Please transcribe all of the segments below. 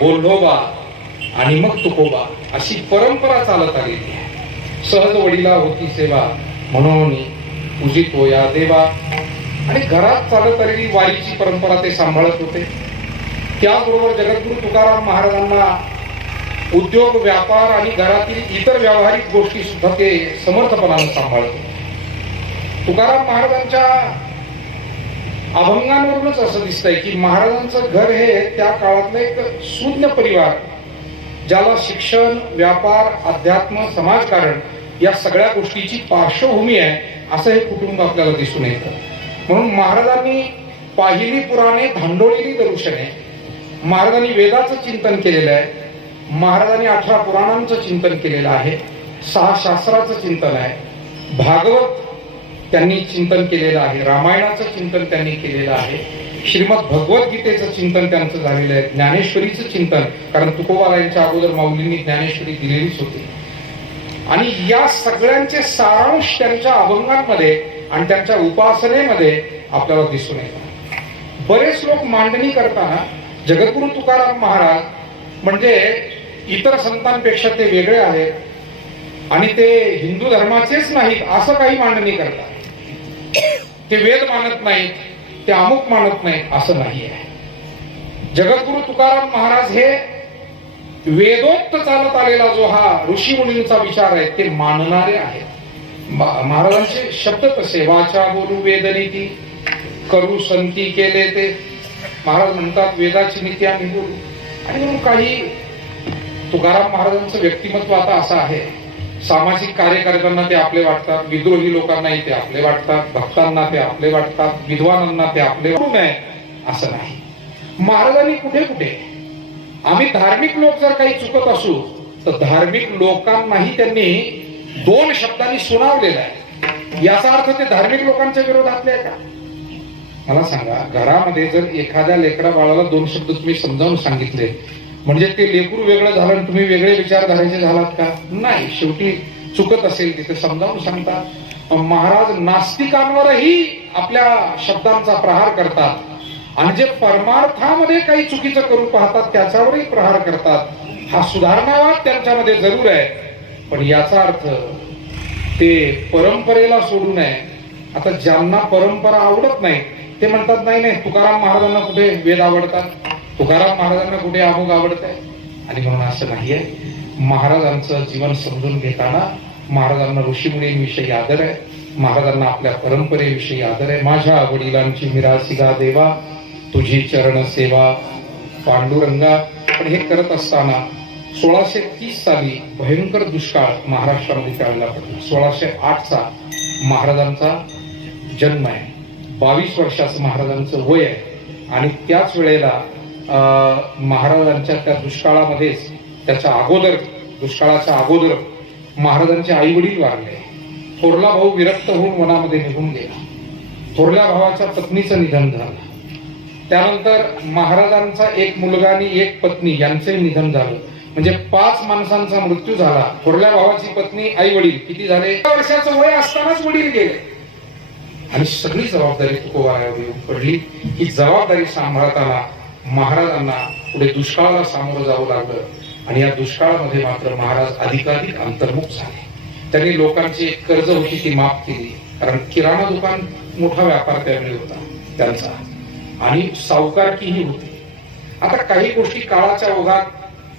बोलढोबा आणि मग तुकोबा अशी परंपरा चालत आलेली आहे सहज वडिला होती सेवा. म्हणून पूजित या देवा. आणि घरात चालत आलेली वारीची परंपरा ते सांभाळत होते. त्याचबरोबर जगद्गुरु तुकाराम महाराजांना उद्योग व्यापार आणि घरातील इतर व्यावहारिक गोष्टी सुद्धा ते समर्थपणाने सांभाळत होते. तुकाराम महाराजांच्या अभंगांवरूनच असं दिसतंय की महाराजांचं घर हे त्या काळातलं एक शून्य परिवार ज्याला शिक्षण व्यापार अध्यात्म समाजकारण या सगळ्या गोष्टीची पार्श्वभूमी आहे असं हे कुटुंब आपल्याला दिसून येतं. म्हणून महाराजांनी पाहिली पुराणे धांडोळलेली दर्शने महाराजांनी वेदाचं चिंतन केलेलं आहे महाराजांनी अठरा पुराणांचं चिंतन केलेलं आहे सहा शास्त्राचं चिंतन आहे भागवत त्यांनी चिंतन केलेलं आहे. रामायणाचं चिंतन त्यांनी केलेलं आहे. श्रीमद भगवद्गीतेचं चिंतन त्यांचं झालेलं आहे. ज्ञानेश्वरीचं चिंतन कारण तुकोबाला यांच्या अगोदर माऊलींनी ज्ञानेश्वरी दिलेलीच होती. आणि या सगळ्यांचे सारांश त्यांच्या अभंगांमध्ये आणि त्यांच्या उपासनेमध्ये आपल्याला दिसून येतात बरेच लोक मांडणी करताना जगद्गुरु तुकाराम महाराज म्हणजे इतर संतांपेक्षा ते वेगळे आहेत आणि ते हिंदू धर्माचेच नाहीत असं काही मांडणी करतात. ते वेद मानत नाहीत ते अमुक मानत नाहीत असं नाही आहे. जगद्गुरु तुकाराम महाराज हे वेदोक्त चालत आलेला जो हा ऋषी मुनींचा विचार आहे ते मानणारे आहेत. महाराजांचे शब्द कसे वाचा बोलू वेदनीती करू संती केले ते. महाराज म्हणतात वेदाची नीती आम्ही बोलू. आणि म्हणून काही तुकाराम महाराजांचं व्यक्तिमत्व आता असं आहे. सामाजिक कार्यकर्त्यांना ते आपले वाटतात विद्रोही लोकांनाही ते आपले वाटतात भक्तांना ते आपले वाटतात विद्वानांना ते आपले वाटू नये असं नाही. महाराजांनी कुठे कुठे? आम्ही धार्मिक लोक जर काही चुकत असू तर धार्मिक लोकांनाही त्यांनी दोन शब्दांनी सुनावलेला आहे. याचा अर्थ ते धार्मिक लोकांच्या विरोधातले आहे का? मला सांगा घरामध्ये जर एखाद्या लेकरा बाळाला दोन शब्द तुम्ही समजावून सांगितले म्हणजे ते लेकरू वेगळं झालं आणि तुम्ही वेगळे विचारधारेचे झालात का? नाही शेवटी चुकत असेल तिथे. समजावून सांगतात महाराज नास्तिकांवरही आपल्या शब्दांचा प्रहार करतात. आणि जे परमार्थामध्ये काही चुकीचं करू पाहतात त्याच्यावरही प्रहार करतात. हा सुधारणावाद त्यांच्यामध्ये जरूर आहे. पण याचा अर्थ ते परंपरेला सोडू नये. आता ज्यांना परंपरा आवडत नाही ते म्हणतात नाही नाही तुकाराम महाराजांना कुठे वेद आवडतात? तुकाराम महाराजांना कुठे अमुक आवडत आहे आणि म्हणून असं नाही आहे महाराजांचं जीवन समजून घेताना महाराजांना ऋषीमुनीविषयी आदर आहे. महाराजांना आपल्या परंपरेविषयी आदर आहे. माझ्या वडिलांची मिरासिगा देवा तुझी चरण सेवा पांडुरंगा. पण हे करत असताना सोळाशे तीस साली भयंकर दुष्काळ महाराष्ट्रामध्ये त्यावेळेला पडला. सोळाशे आठचा महाराजांचा जन्म आहे. बावीस वर्षाचं महाराजांचं वय आहे. आणि त्याच वेळेला महाराजांच्या त्या दुष्काळामध्येच त्याच्या अगोदर दुष्काळाच्या अगोदर महाराजांचे आई वडील वारले. थोरला भाऊ विरक्त होऊन वनामध्ये निघून गेला. थोरल्या भावाच्या पत्नीचं निधन झालं. त्यानंतर महाराजांचा एक मुलगा आणि एक पत्नी यांचे निधन झालं. म्हणजे पाच माणसांचा मृत्यू झाला. थोरल्या भावाची पत्नी आई वडील किती झाले? एका वर्षाचं वय असतानाच वडील गेले. आणि सगळी जबाबदारी तुकोबारावर येऊन पडली. ही जबाबदारी सांभाळताना महाराजांना पुढे दुष्काळाला सामोरं जावं लागलं. आणि या दुष्काळामध्ये मात्र महाराज अधिकाधिक अंतर्मुख झाले. त्यांनी लोकांची एक कर्ज होती ती माफ केली. कारण किराणा दुकान मोठा व्यापार त्यावेळी होता त्यांचा. आणि सावकारकीही होती. आता काही गोष्टी काळाच्या ओघात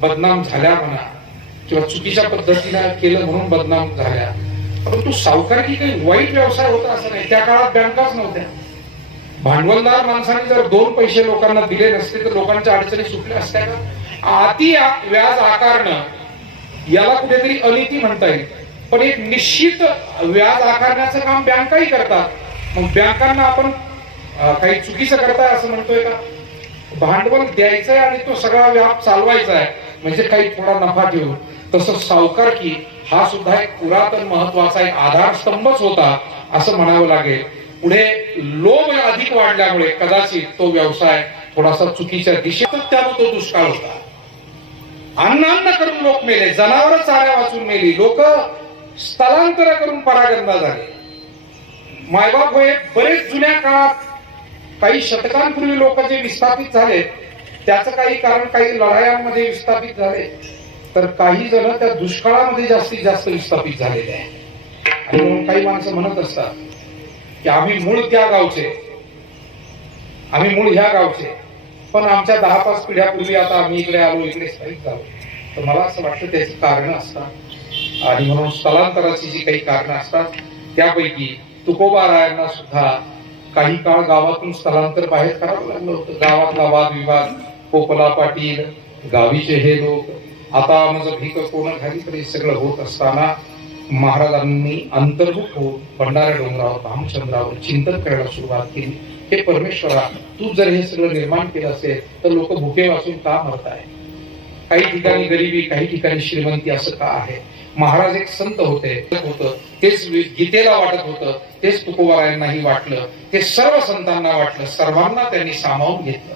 बदनाम झाल्या म्हणा किंवा चुकीच्या पद्धतीने केलं म्हणून बदनाम झाल्या. परंतु सावकारकी काही वाईट व्यवसाय होता असं नाही. त्या काळात बँकाच नव्हत्या. भांडवलदार माणसाने जर दोन पैसे लोकांना दिले नसते तर लोकांच्या अडचणी सुटल्या असत्या का? अति व्याज आकारणं याला कुठेतरी अनिती म्हणता येईल. पण एक निश्चित व्याज आकारण्याचं काम बँकाही करतात. मग बँकांना आपण काही चुकीचं करताय असं म्हणतोय का? भांडवल द्यायचंय आणि तो सगळा व्याप चालवायचा आहे म्हणजे काही थोडा नफा ठेवून तसं सावकारकी हा सुद्धा एक पुरातन महत्त्वाचा एक आधारस्तंभच होता असं म्हणावं लागेल. पुढे लोभ अधिक वाढल्यामुळे कदाचित तो व्यवसाय थोडासा चुकीच्या दिशेतच त्यामुळे तो दुष्काळ होता. अन्न अन्न करून लोक मेले जनावर चाऱ्या वाचून मेली लोक स्थलांतर करून परागंदा झाले. मायबाप हे बरेच जुन्या काळात काही शतकांपूर्वी लोक जे विस्थापित झाले त्याचं काही कारण काही लढायांमध्ये विस्थापित झाले तर काही जण त्या दुष्काळामध्ये जास्तीत जास्त विस्थापित झालेले आहे आणि म्हणून काही माणसं म्हणत असतात की आम्ही मूळ त्या गावचे. आम्ही मूळ ह्या गावचे. पण आमच्या दहा पाच पिढ्यापूर्वी आता आम्ही इकडे आलो इकडे स्थायिक झालो. तर मला असं वाटतं त्याची कारण असतात. आणि म्हणून स्थलांतराची जी काही कारणं असतात त्यापैकी तुकोबा रायांना सुद्धा काही काळ गावातून स्थलांतर बाहेर करावं लागलं होतं. गावातला वादविवाद पोपला पाटील गावीचे हे लोक. आता माझं भीक कोण घाली तरी सगळं होत असताना महाराजांनी अंतर्भूत होऊन भंडारा डोंगरावर रामचंद्रावर चिंतन करायला सुरुवात केली. हे परमेश्वरा तू जर हे सगळं निर्माण केलं असेल तर लोक भुके वाचून का मरत आहे काही ठिकाणी गरिबी काही ठिकाणी श्रीमंती असं का आहे? महाराज एक संत होते होतं तेच गीतेला वाटत होतं तेच तुकोबारायांनाही वाटलं ते सर्व संतांना वाटलं सर्वांना त्यांनी सामावून घेतलं.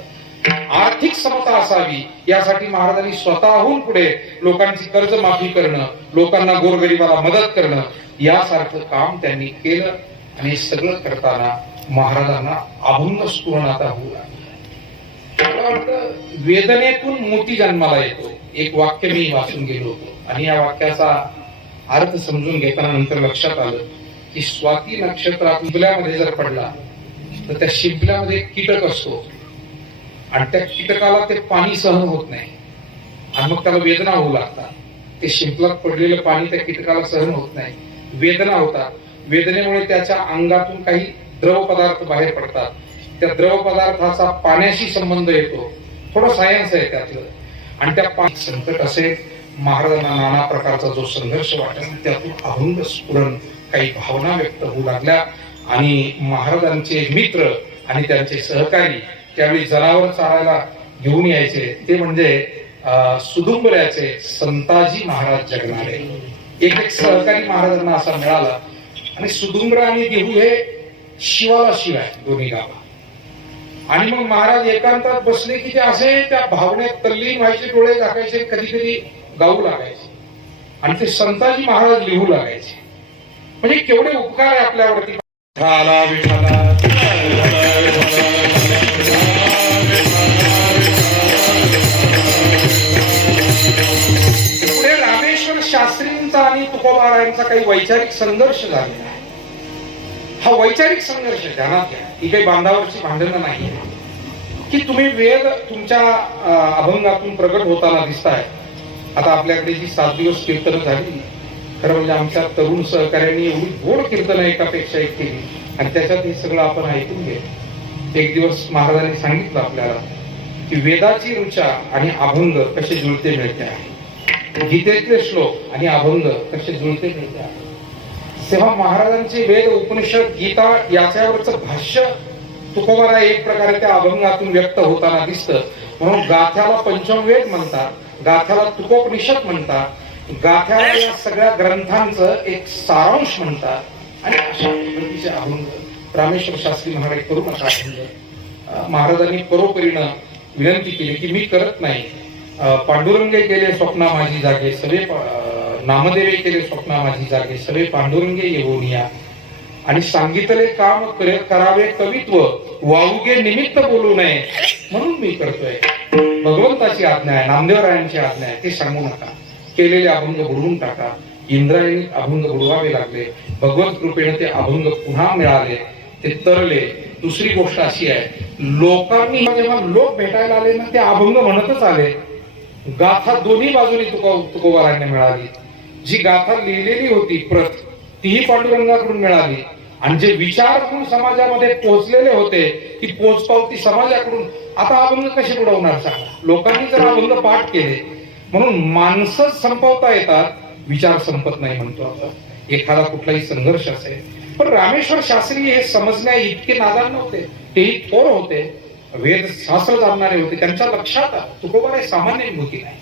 आर्थिक समता असावी यासाठी महाराजांनी स्वतःहून पुढे लोकांची कर्जमाफी करणं लोकांना गोरगरिबाला मदत करणं यासारखं काम त्यांनी केलं आणि सगळं करताना महाराजांना अभंग स्फुरण आता होऊ वाटतं वेदनेतून मोती जन्माला येतो. एक वाक्य मी वाचून गेलो होतो. आणि या वाक्याचा अर्थ समजून घेताना नंतर लक्षात आलं की स्वाती नक्षत्रात शिंपल्यामध्ये जर पडला तर त्या शिंपल्यामध्ये कीटक असतो. आणि त्या कीटकाला ते पाणी सहन होत नाही. आणि मग त्याला वेदना होऊ लागतात. ते शिंपलात पडलेलं पाणी त्या कीटकाला सहन होत नाही. वेदना होतात. वेदनेमुळे त्याच्या अंगातून काही द्रव पदार्थ बाहेर पडतात. त्या द्रव पदार्थाचा पाण्याशी संबंध येतो. थोडं सायन्स आहे त्यातलं. आणि त्या पाणी संकट असे महाराजांना नाना प्रकारचा जो संघर्ष वाटला त्यातून अभंग स्फुरण काही भावना व्यक्त होऊ लागल्या. आणि महाराजांचे मित्र आणि त्यांचे सहकारी त्यावेळी जनावर चारायला घेऊन यायचे. ते म्हणजे सुदुंबऱ्याचे संताजी महाराज जगणारे. एक एक सहकारी महाराजांना असा मिळाला. आणि सुदुंबर आणि देहू हे शिवाला शिवाय दोन्ही गावा आणि मग महाराज एकांतात बसले की ते असे त्या भावनेत तल्लीन व्हायचे डोळे टाकायचे कधी कधी गाऊ लागायचे. आणि ते संताजी महाराज लिहू लागायचे. म्हणजे केवढे उपकार आहे आपल्यावरती. विठाला शास्त्रींचा आणि काही वैचारिक संघर्ष झालेला आहे. हा वैचारिक संघर्ष ध्यानात घ्या. ही काही बांधावरची भांडणं नाही की तुम्ही वेद तुमच्या अभंगातून प्रगट होताना दिसताय. आता आपल्याकडे जी सात दिवस कीर्तन झाली खरं म्हणजे आमच्या तरुण सहकार्यांनी एवढी गोड कीर्तन एकापेक्षा एक केली. आणि त्याच्यात हे सगळं आपण ऐकून घे. एक दिवस महाराजांनी सांगितलं आपल्याला की वेदाची रुचा आणि अभंग कसे जुळते मिळते आहे. गीतेतले श्लोक आणि अभंग कसे जुळते तेव्हा महाराजांचे वेद उपनिषद गीता याच्यावरचं भाष्य तुकोबाला एक प्रकारे त्या अभंगातून व्यक्त होताना दिसतं. म्हणून गाथ्याला पंचम वेद म्हणतात गाथ्याला तुकोपनिषद म्हणतात गाथ्याला या सगळ्या ग्रंथांचं एक सारांश म्हणतात. आणि अशा पद्धतीचे अभंग रामेश्वर शास्त्री महाराज करू नका अभंग महाराजांनी परोपरीनं विनंती केली की मी करत नाही. पांडुरंगे केले स्वप्ना माझी जागे सगळे नामदेवे केले स्वप्ना माझी जागे सगळे पांडुरंगे येऊन या आणि सांगितले काम करावे कवित्व वाऊगे निमित्त बोलू नये म्हणून मी करतोय. भगवंताची आज्ञा आहे नामदेवरायांची आज्ञा आहे ते सांगू नका. केलेले अभंग बुडवून टाका. इंद्रायणी अभंग बुडवावे लागले. भगवत कृपेने ते अभंग पुन्हा मिळाले. ते तरले. दुसरी गोष्ट अशी आहे लोकांनी जेव्हा लोक भेटायला आले ना ते अभंग म्हणतच आले. गाथा दोन्ही बाजूनी तुको तुकोबारांना मिळाली. जी गाथा लिहिलेली होती प्रत तीही पांडुरंगाकडून मिळाली. आणि जे विचार म्हणून समाजामध्ये पोहोचलेले होते ती पोचपावती समाजाकडून आता अभंग कसे बुडवणार सांगा? लोकांनी जर अभंग पाठ केले म्हणून माणसं संपवता येतात विचार संपत नाही म्हणतो आपण. एखादा कुठलाही संघर्ष असेल. पण रामेश्वर शास्त्री हे समजण्या इतके नादान नव्हते. तेही थोर होते. वेद शास्त्र जाणणारे होते त्यांच्या लक्षात आलं, तुकोबा हे सामान्य होती नाही.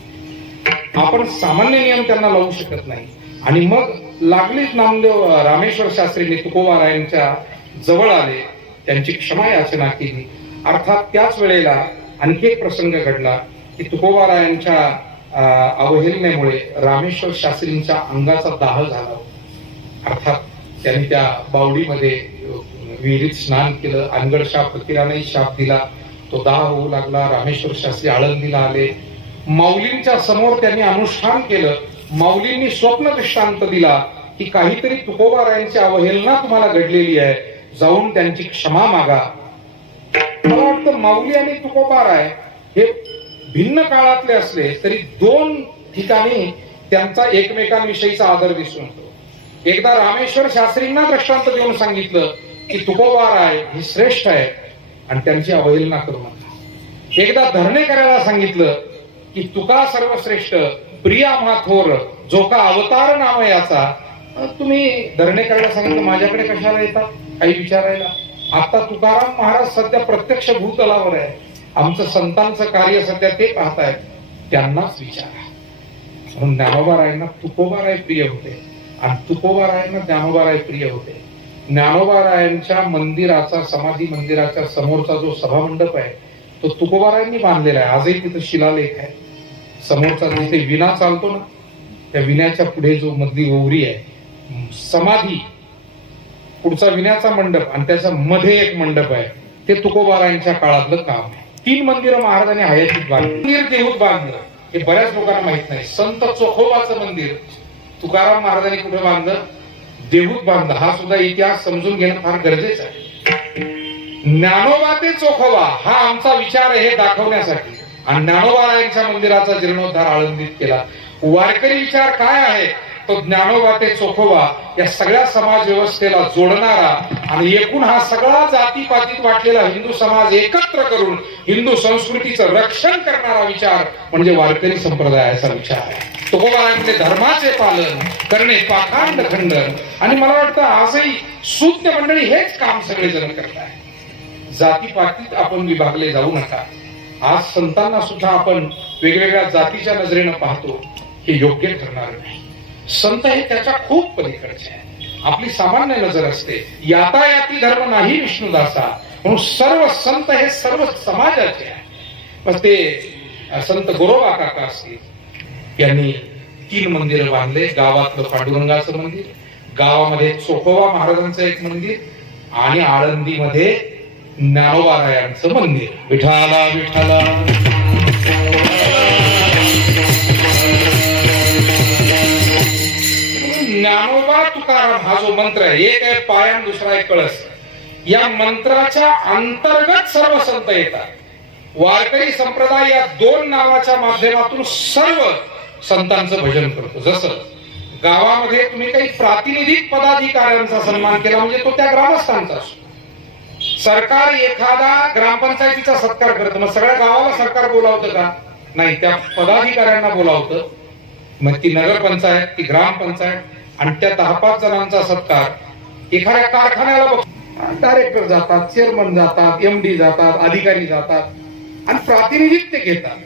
आपण सामान्य नियम त्यांना लावू शकत नाही. आणि मग लागलीच नामदेव रामेश्वर शास्त्रीने तुकोबारायांच्या जवळ आले त्यांची क्षमा याचना केली. अर्थात त्याच वेळेला आणखी एक प्रसंग घडला की तुकोबारायांच्या अं, अवहेलनेमुळे रामेश्वर शास्त्रींच्या अंगाचा दाह झाला अर्थात त्यांनी त्या बावडीमध्ये विहिरीत स्नान केलं अनगड शाप फकीराने शाप दिला तो दाह होऊ लागला रामेश्वर शास्त्री आळंदीला आले. माऊलींच्या समोर त्यांनी अनुष्ठान केलं. माऊलींनी स्वप्न दृष्टांत दिला की काहीतरी तुकोबारायांची अवहेलना तुम्हाला घडलेली आहे. जाऊन त्यांची क्षमा मागा. मला वाटतं माऊली आणि तुकोबाराय हे भिन्न काळातले असले तरी दोन ठिकाणी त्यांचा एकमेकांविषयीचा आदर दिसून येतो. एकदा रामेश्वर शास्त्रींना दृष्टांत देऊन सांगितलं की तुकोबाराय हे श्रेष्ठ आहे आणि त्यांची अवहेलना करू नका. एकदा धरणे करायला सांगितलं की तुका सर्वश्रेष्ठ प्रिया महाथोर जो का अवतार नाम याचा तुम्ही धरणे करायला सांगितलं माझ्याकडे कशाला येतात? काही विचारायला. आता तुकाराम महाराज सध्या प्रत्यक्ष भूतलावर आहे. आमचं संतांचं कार्य सध्या ते पाहतायत. त्यांनाच विचारा. म्हणून तुपोबा राय प्रिय होते. आणि तुपोबा रायना ज्ञानोबा राय प्रिय होते. ज्ञानोबारायांच्या मंदिराचा समाधी मंदिराच्या समोरचा जो सभामंडप आहे तो तुकोबारायांनी बांधलेला आहे. आजही तिथं शिलालेख आहे. समोरचा जिथे विना चालतो ना त्या विण्याच्या पुढे जो मधली ओवरी आहे समाधी पुढचा विण्याचा मंडप आणि त्याच्या मध्ये एक मंडप आहे ते तुकोबारायांच्या काळातलं काम आहे. तीन मंदिरं महाराजांनी हयातीत बांधली. मंदिर बांधलं. हे बऱ्याच लोकांना माहीत नाही. संत चोखोबाचं मंदिर तुकाराम महाराजांनी कुठे बांधलं? देहूत बांधला हा सुद्धा इतिहास समजून घेणं फार गरजेचं आहे. ज्ञानोबा ते चोखोबा हा आमचा विचार आहे हे दाखवण्यासाठी. आणि ज्ञानोबा मंदिराचा जीर्णोद्धार आळंदीत केला. वारकरी विचार काय आहे? तो ज्ञानोबा ते चोखोबा या सगळ्या समाज व्यवस्थेला जोडणारा आणि एकूण हा सगळा जातीपातीत वाटलेला हिंदू समाज एकत्र करून हिंदू संस्कृतीचं रक्षण करणारा विचार म्हणजे वारकरी संप्रदायाचा विचार आहे. तुकोबारायांचे धर्माचे पालन करणे पाखांड खंडन आणि मला वाटतं आजही सूज्ञ मंडळी हेच काम सगळेजण करत आहे जातीपातीत आपण विभागले जाऊ नका. आज संतांना सुद्धा आपण वेगवेगळ्या जातीच्या नजरेनं पाहतो हे योग्य ठरणार नाही. संत हे त्याच्या खूप पलीकडचे आहे आपली सामान्य नजर असते. यातायाती धर्म नाही विष्णुदासा. म्हणून सर्व संत हे सर्व समाजाचे आहे मग ते संत गोरोबा काका असतील यांनी तीन मंदिरं बांधले. गावातलं पांडुरंगाचं मंदिर गावामध्ये चोखोबा महाराजांचं एक मंदिर आणि आळंदीमध्ये ज्ञानोबारायांचं मंदिर. विठाला विठाला ज्ञानोबा तुकाराम हा जो मंत्र आहे एक आहे पायन दुसरा आहे कळस. या मंत्राच्या अंतर्गत सर्व संत येतात. वारकरी संप्रदाय या दोन नावाच्या माध्यमातून सर्व संतांचं भजन करतो. जसं गावामध्ये तुम्ही काही प्रातिनिधिक पदाधिकाऱ्यांचा सन्मान केला म्हणजे तो त्या ग्रामस्थांचा असतो. सरकार एखादा ग्रामपंचायतीचा सत्कार करत मग सगळ्या गावाला सरकार बोलावतं का? नाही त्या पदाधिकाऱ्यांना बोलावतं. मग ती नगरपंचायत ती ग्रामपंचायत आणि त्या दहा पाच जणांचा सत्कार एखाद्या कारखान्याला बघ डायरेक्टर जातात चेअरमन जातात एमडी जातात अधिकारी जातात आणि प्रातिनिधिक ते घेतात.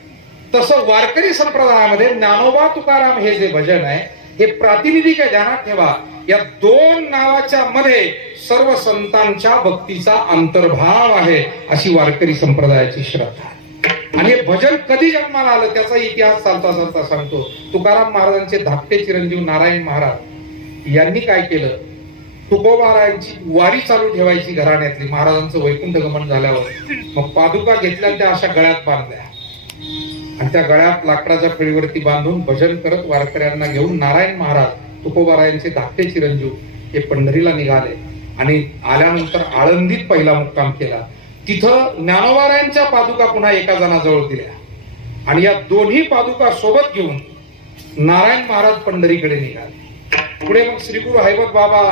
तसं वारकरी संप्रदायामध्ये ज्ञानोबा तुकाराम हे जे भजन आहे हे प्रातिनिधिक ध्यानात ठेवा. या दोन नावाच्या मध्ये सर्व संतांच्या भक्तीचा अंतर्भाव आहे अशी वारकरी संप्रदायाची श्रद्धा आणि हे भजन कधी जन्माला आलं त्याचा इतिहास चालता चालता सांगतो. तुकाराम महाराजांचे धाकटे चिरंजीव नारायण महाराज यांनी काय केलं? तुकोबारायांची वारी चालू ठेवायची घराण्यातली. महाराजांचं वैकुंठ गमन झाल्यावर मग पादुका घेतल्या त्या अशा गळ्यात बांधल्या. आणि त्या गळ्यात लाकडाच्या फळीवरती बांधून भजन करत वारकऱ्यांना घेऊन नारायण महाराज तुकोबारायांचे धाकटे चिरंजीव हे पंढरीला निघाले. आणि आल्यानंतर आळंदीत पहिला मुक्काम केला. तिथं ज्ञानोबारायांच्या पादुका पुन्हा एका जणाजवळ दिल्या. आणि या दोन्ही पादुका सोबत घेऊन नारायण महाराज पंढरीकडे निघाले. पुढे मग श्री गुरु हैबत बाबा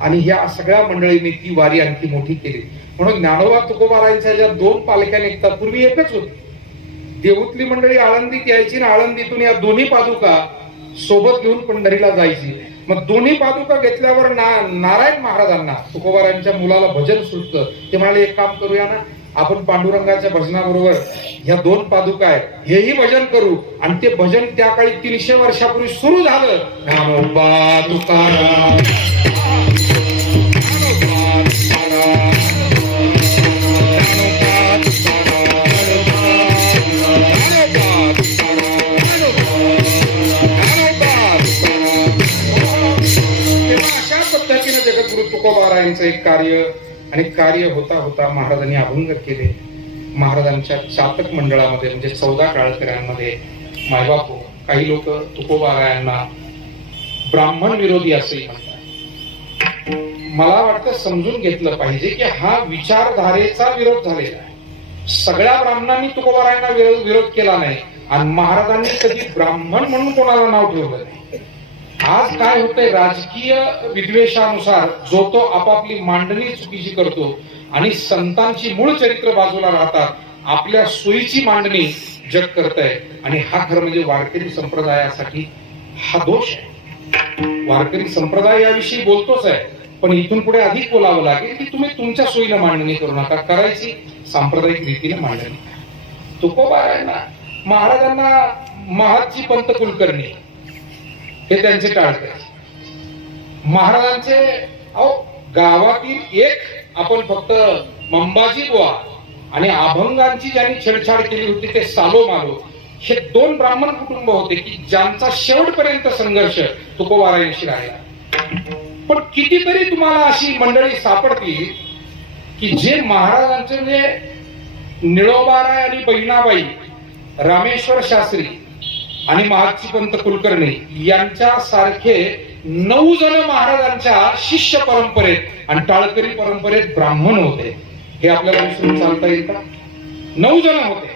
आणि ह्या सगळ्या मंडळींनी ती वारी आणखी मोठी केली. म्हणून ज्ञानोबा तुकोबारायांच्या ज्या दोन पालख्या निघतात पूर्वी एकच होती. देहूतली मंडळी आळंदीत यायची ना आळंदीतून या दोन्ही पादुका सोबत घेऊन पंढरीला जायची. मग दोन्ही पादुका घेतल्यावर ना नारायण महाराजांना तुकोबारांच्या मुलाला भजन सुटत ते म्हणाले एक काम करूया ना आपण पांडुरंगाच्या भजनाबरोबर ह्या दोन पादुका आहेत हेही भजन करू. आणि ते भजन त्या काळी तीनशे वर्षापूर्वी सुरू झालं. तुकोबारायांचं एक कार्य आणि कार्य होता होता महाराजांनी अभंग केले. महाराजांच्या चातक मंडळामध्ये म्हणजे चौदा काळकऱ्यांमध्ये मायबापू काही लोक तुकोबारायांना ब्राह्मण विरोधी असंही म्हणतात. मला वाटतं समजून घेतलं पाहिजे की हा विचारधारेचा विरोध झालेला आहे. सगळ्या ब्राह्मणांनी तुकोबारायांना विरोध विरोध केला नाही. आणि महाराजांनी कधी ब्राह्मण म्हणून कोणाला नाव ठेवलं नाही. आज काय होतंय राजकीय विद्वेषानुसार जो तो आपापली मांडणी चुकीची करतो आणि संतांची मूळ चरित्र बाजूला राहतात आपल्या सोयीची मांडणी जग करत आहे आणि हा खरं म्हणजे वारकरी संप्रदायासाठी हा दोष आहे वारकरी संप्रदाय याविषयी बोलतोच आहे पण इथून पुढे अधिक बोलावं लागेल की तुम्ही तुमच्या सोयीला मांडणी करू नका करायची सांप्रदायिक रीतीने मांडणी करा. महाराजांना महादजी पंत कुलकर्णी हे त्यांचे टाळते. महाराजांचे अहो गावातील एक आपण फक्त मंबाजी बुवा आणि अभंगांची ज्यांनी छेडछाड केली होती ते सालो मालो हे दोन ब्राह्मण कुटुंब होते की ज्यांचा शेवटपर्यंत संघर्ष तुकोबारायांशी राहिला. पण कितीतरी तुम्हाला अशी मंडळी सापडतील की जे महाराजांचे जे निळोबाराय आणि बहिणाबाई रामेश्वर शास्त्री आणि महात्सी पंत कुलकर्णी यांच्या सारखे नऊ जण महाराजांच्या शिष्य परंपरेत आणि टाळकरी परंपरेत ब्राह्मण होते. हे आपल्याला विसरून चालता येईल नऊ जण होते.